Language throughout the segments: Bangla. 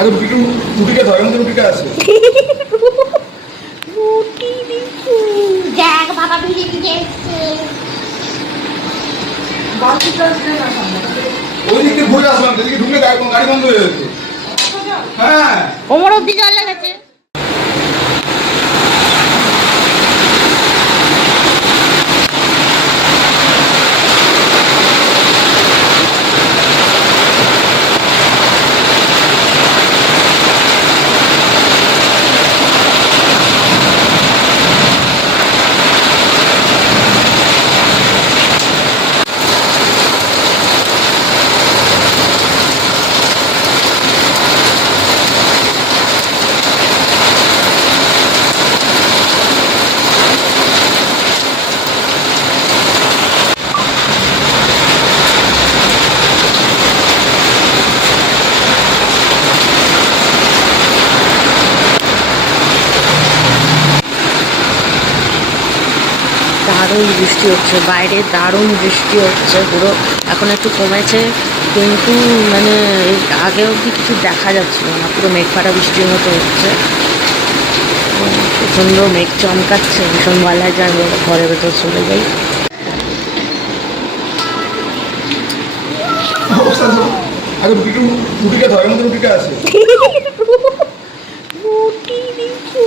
আগে রুটিটা ধরে মধ্যে রুটিটা আছে। রুটি দিচ্ছি দেখ বাবা ভিজে ভিজে এসছে। ওই দিক থেকে ঘুরে আসলাম, সেদিকে ঢুকলে গাড়ি বন্ধ হয়ে যেত। হ্যাঁ কোমর অব্দি জল লেগেছে। দারুণ বৃষ্টি হচ্ছে, বাইরে দারুণ বৃষ্টি হচ্ছে পুরো। এখন একটু কমেছে, কিন্তু মানে আগে অবধি কিছু দেখা যাচ্ছিল না, পুরো মেঘ ফাটা বৃষ্টির মতো হচ্ছে। প্রচণ্ড মেঘ চমকাচ্ছে, ভীষণ ভালো লাগছে। আমি ঘরের ভেতর চলে যাই। আগে রুটিটা ধরে মধ্যে রুটিটা আছে। রুটি দিচ্ছি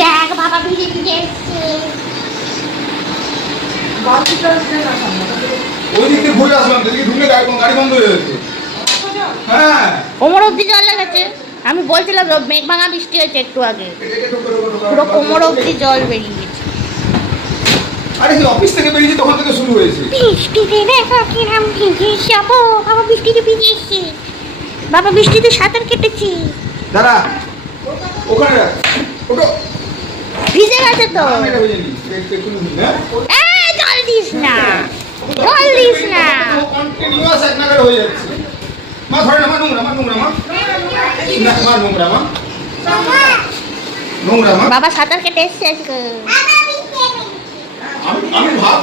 দেখ বাবা ভিজে ভিজে এসছে। ওই দিক থেকে ঘুরে আসলাম, সেদিকে ঢুকলে গাড়ি বন্ধ হয়ে যেত। হ্যাঁ কোমর অব্দি জল লেগেছে। আমি বলছিলাম মেঘ ভাঙা বৃষ্টি হয়েছে একটু আগে, পুরো কোমর অব্দি জল বেরিয়ে গেছে। আরে অফিস থেকে বেরিয়েছে তখন থেকে শুরু হয়েছে বৃষ্টিতে দেখো কিরম ভিজে যাবো। বাবা বৃষ্টিতে ভিজে এসছে, বাবা বৃষ্টিতে সাঁতার কেটেছি। দাঁড়া ওখানে রাখ, ওটো ভিজে গেছে তো। জল দিস না, জল দিস না। কন্টিনিউয়াস এক নাগারে হয়ে যাচ্ছে। মা ধরে না, মা নোংরা, মা নোংরা, মা নোংরা, নোংরা, মা বাবা সাঁতার কেটে এসছে আজকে। আমি ভাব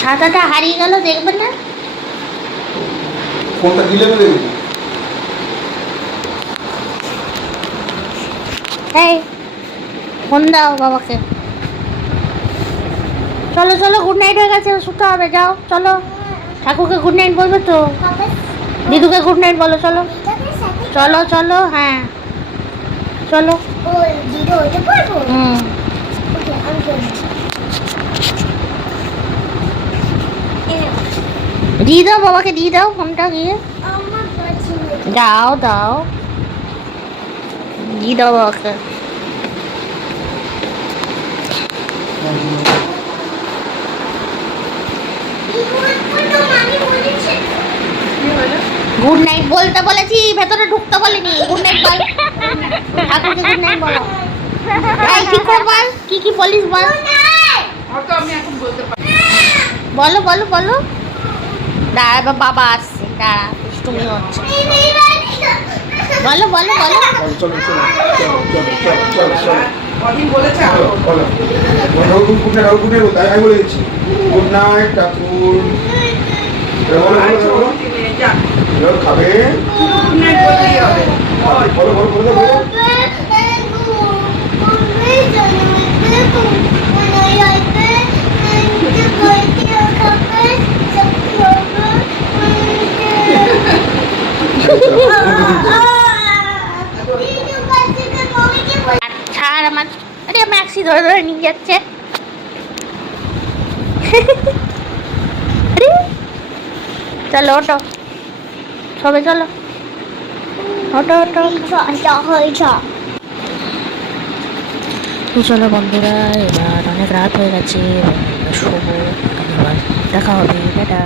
ছাতাটা হারিয়ে গেল, দেখবেন না? ফোনটা দিলে দেবো। এই ফোন দাও বাবাকে। চলো চলো, গুড নাইট হয়ে গেছে, শুতে হবে, যাও চলো। ঠাকুরকে গুড নাইট বলবে তো, দিদুকে গুড নাইট বলো। চলো চলো চলো, হ্যাঁ চলো। দিয়ে দাও বাবাকে, দিয়ে দাও ফোনটা গিয়ে। দাও দাও, দিয়ে দাও বাবাকে। গুড নাইট বলতে বলেছি, ভেতরে ঢুকতে বলিনি। গুড নাইট বল, ঠাকুরকে গুড নাইট বলো। এই কি করে বল, কি কি বলিস বল। বলো বলো বলো। দাঁড়া, বাবা আসছে, দাঁড়া, দুষ্টুমি হচ্ছে। বলো বলো বলো। গুড নাইট ঠাকুর খাবে। বলো বলো বলো বলো। ছাড় আমার, আরে ম্যাক্সি ধরে ধরে নিয়ে যাচ্ছে। চলো ওটো, সবে চলো, ওটো ওটো। তো চলো বন্ধুরা, এবার অনেক রাত হয়ে গেছে, এবার শোবো। দেখা হবে, টাটা।